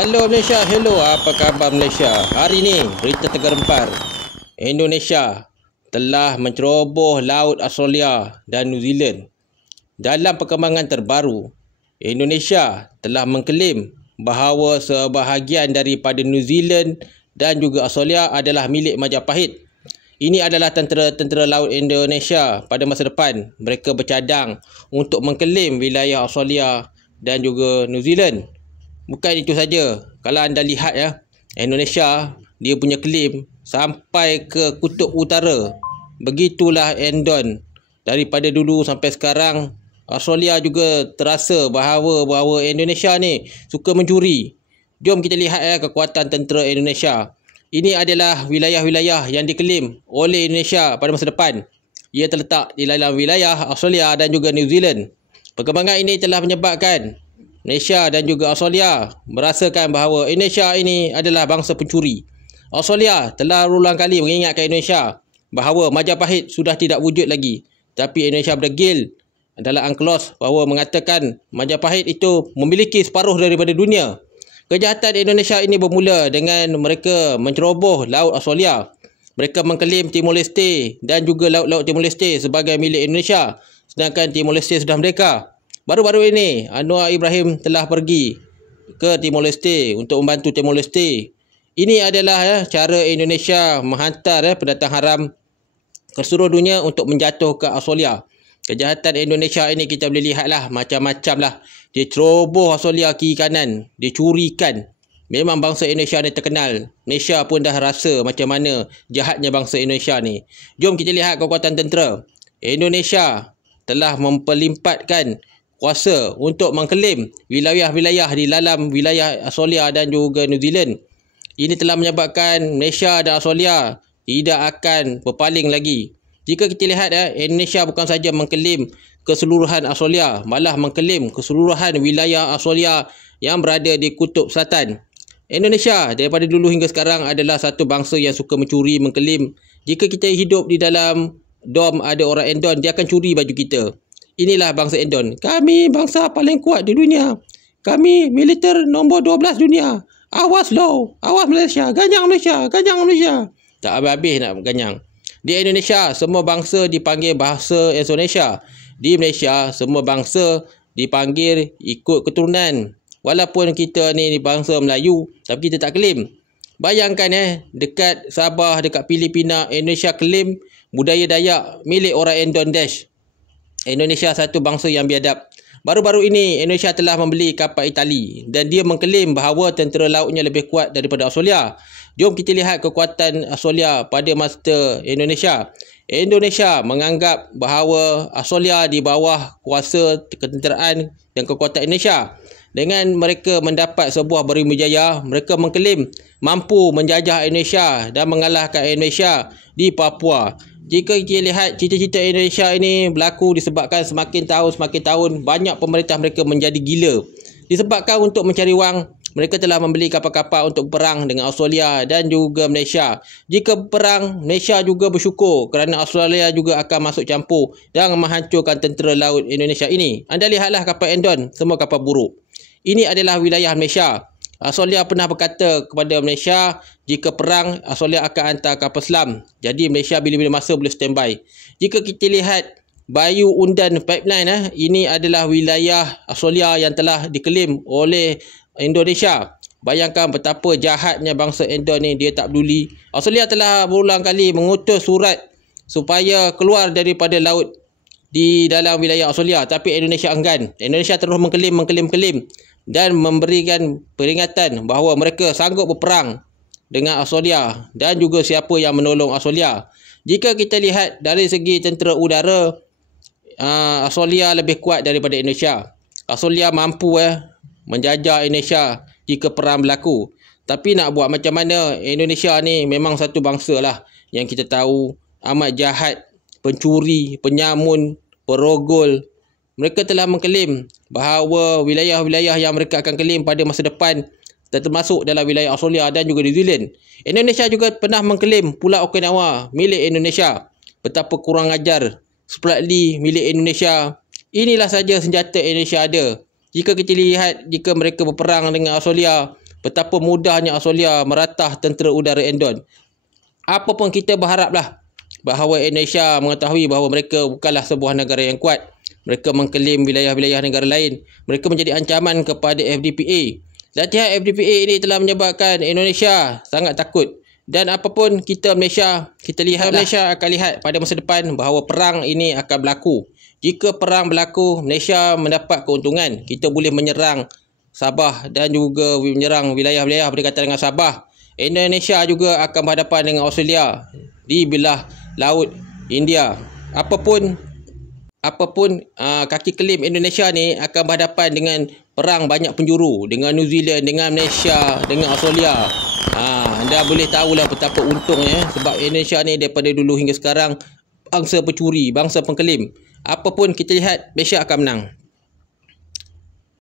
Halo Malaysia, hello, apa khabar Malaysia? Hari ini, berita tergempar. Indonesia telah menceroboh Laut Australia dan New Zealand. Dalam perkembangan terbaru, Indonesia telah mengklaim bahawa sebahagian daripada New Zealand dan juga Australia adalah milik Majapahit. Ini adalah tentera-tentera laut Indonesia pada masa depan. Mereka bercadang untuk mengklaim wilayah Australia dan juga New Zealand. Bukan itu saja. Kalau anda lihat ya, Indonesia dia punya klaim sampai ke kutub utara. Begitulah endon. Daripada dulu sampai sekarang, Australia juga terasa bahawa Indonesia ni suka mencuri. Jom kita lihat ya kekuatan tentera Indonesia. Ini adalah wilayah-wilayah yang diklaim oleh Indonesia pada masa depan. Ia terletak di dalam wilayah Australia dan juga New Zealand. Perkembangan ini telah menyebabkan Malaysia dan juga Australia merasakan bahawa Indonesia ini adalah bangsa pencuri. Australia telah berulang kali mengingatkan Indonesia bahawa Majapahit sudah tidak wujud lagi. Tapi Indonesia berdegil dalam UNCLOS bahawa mengatakan Majapahit itu memiliki separuh daripada dunia. Kejahatan Indonesia ini bermula dengan mereka menceroboh Laut Australia. Mereka mengklaim Timor Leste dan juga laut-laut Timor Leste sebagai milik Indonesia, sedangkan Timor Leste sudah merdeka. Baru-baru ini, Anwar Ibrahim telah pergi ke Timor Leste untuk membantu Timor Leste. Ini adalah cara Indonesia menghantar pendatang haram ke seluruh dunia untuk menjatuhkan Australia. Kejahatan Indonesia ini kita boleh lihatlah macam-macam lah. Dia ceroboh Australia kiri kanan. Dia curikan. Memang bangsa Indonesia ni terkenal. Malaysia pun dah rasa macam mana jahatnya bangsa Indonesia ni. Jom kita lihat kekuatan tentera. Indonesia telah memperlimpatkan kuasa untuk mengklaim wilayah-wilayah di dalam wilayah Australia dan juga New Zealand. Ini telah menyebabkan Malaysia dan Australia tidak akan berpaling lagi. Jika kita lihat Indonesia bukan saja mengklaim keseluruhan Australia, malah mengklaim keseluruhan wilayah Australia yang berada di kutub selatan. Indonesia daripada dulu hingga sekarang adalah satu bangsa yang suka mencuri, mengklaim. Jika kita hidup di dalam dom ada orang Endon, dia akan curi baju kita. Inilah bangsa Endon. Kami bangsa paling kuat di dunia. Kami militer nombor 12 dunia. Awas lo. Awas Malaysia. Ganyang Malaysia. Ganyang Malaysia. Tak habis-habis nak ganyang. Di Indonesia, semua bangsa dipanggil bahasa Indonesia. Di Malaysia, semua bangsa dipanggil ikut keturunan. Walaupun kita ni bangsa Melayu, tapi kita tak klaim. Bayangkan dekat Sabah, dekat Filipina, Indonesia klaim budaya Dayak milik orang Endon Dash. Indonesia satu bangsa yang biadab. Baru-baru ini Indonesia telah membeli kapal Itali dan dia mengklaim bahawa tentera lautnya lebih kuat daripada Australia. Jom kita lihat kekuatan Australia pada masa Indonesia. Indonesia menganggap bahawa Australia di bawah kuasa ketenteraan dan kekuatan Indonesia. Dengan mereka mendapat sebuah Brawijaya, mereka mengklaim mampu menjajah Indonesia dan mengalahkan Indonesia di Papua. Jika kita lihat cita-cita Indonesia ini berlaku disebabkan semakin tahun banyak pemerintah mereka menjadi gila. Disebabkan untuk mencari wang, mereka telah membeli kapal-kapal untuk perang dengan Australia dan juga Malaysia. Jika perang, Malaysia juga bersyukur kerana Australia juga akan masuk campur dan menghancurkan tentera laut Indonesia ini. Anda lihatlah kapal Endon, semua kapal buruk. Ini adalah wilayah Malaysia. Australia pernah berkata kepada Malaysia, jika perang, Australia akan hantar kapal selam. Jadi Malaysia bila-bila masa boleh standby. Jika kita lihat Bayu Undan Pipeline, ini adalah wilayah Australia yang telah diklaim oleh Indonesia. Bayangkan betapa jahatnya bangsa Endon ni, dia tak peduli. Australia telah berulang kali mengutus surat supaya keluar daripada laut di dalam wilayah Australia. Tapi Indonesia enggan. Indonesia terus mengklaim dan memberikan peringatan bahawa mereka sanggup berperang dengan Australia dan juga siapa yang menolong Australia. Jika kita lihat dari segi tentera udara, Australia lebih kuat daripada Indonesia. Australia mampu menjajah Indonesia jika perang berlaku. Tapi nak buat macam mana, Indonesia ni memang satu bangsa lah yang kita tahu amat jahat, pencuri, penyamun, perogol. Mereka telah mengklaim bahawa wilayah-wilayah yang mereka akan klaim pada masa depan termasuk dalam wilayah Australia dan juga New Zealand. Indonesia juga pernah mengklaim Pulau Okinawa milik Indonesia. Betapa kurang ajar. Spratly milik Indonesia. Inilah saja senjata Indonesia ada. Jika kita lihat, jika mereka berperang dengan Australia, betapa mudahnya Australia meratah tentera udara Endon. Apa pun kita berharaplah bahawa Indonesia mengetahui bahawa mereka bukanlah sebuah negara yang kuat. Mereka mengklaim wilayah-wilayah negara lain. Mereka menjadi ancaman kepada FDPA. Latihan FDPA ini telah menyebabkan Indonesia sangat takut. Dan apapun kita Malaysia, kita lihatlah, Malaysia akan lihat pada masa depan bahawa perang ini akan berlaku. Jika perang berlaku, Malaysia mendapat keuntungan. Kita boleh menyerang Sabah dan juga menyerang wilayah-wilayah berdekatan dengan Sabah. Indonesia juga akan berhadapan dengan Australia di belah laut India. Apapun kaki kelim Indonesia ni akan berhadapan dengan perang banyak penjuru, dengan New Zealand, dengan Malaysia, dengan Australia. Anda boleh tahulah betapa untungnya, sebab Indonesia ni daripada dulu hingga sekarang bangsa pencuri, bangsa pengkelim. Apapun kita lihat, Malaysia akan menang.